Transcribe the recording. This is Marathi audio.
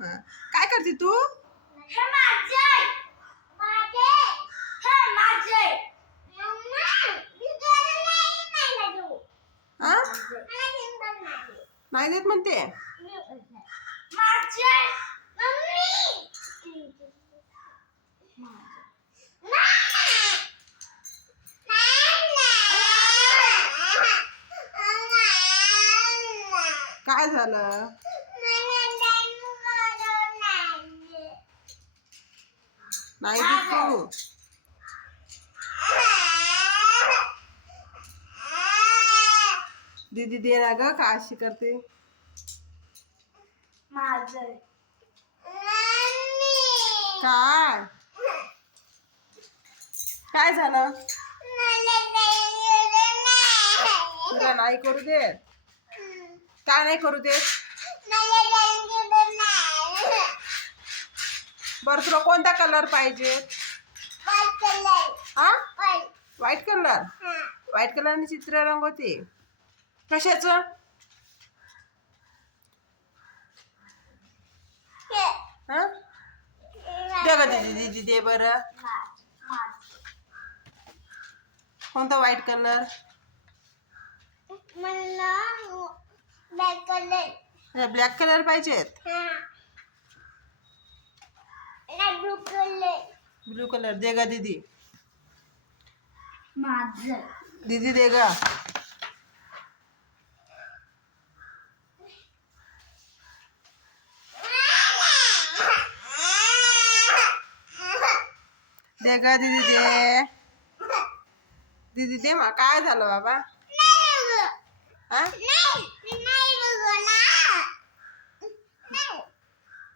हा. काय करते तू? हे माझे माझे हे माझे हा नाही देत म्हणते. माझे काय झालं? नाही देत तू. दीदी दे ना ग, का अशी करते? माझे काय काय झालं? तुला नाही करू देत? काय नाही करू देत? बरं तुला कोणता कलर पाहिजे? हा व्हाईट कलर. व्हाईट कलरने चित्र रंगवते. कशाचं? हा दे ग दीदी, दीदी दे बरं. कोणता व्हाईट कलर? मला ब्लॅक कलर ब्लॅक कलर पाहिजेत. ब्लू कलर ब्लू कलर दे ग दीदी. माझं दीदी दे ग. दे ग दीदी दे. दीदी दे. काय झालं बाबा? हा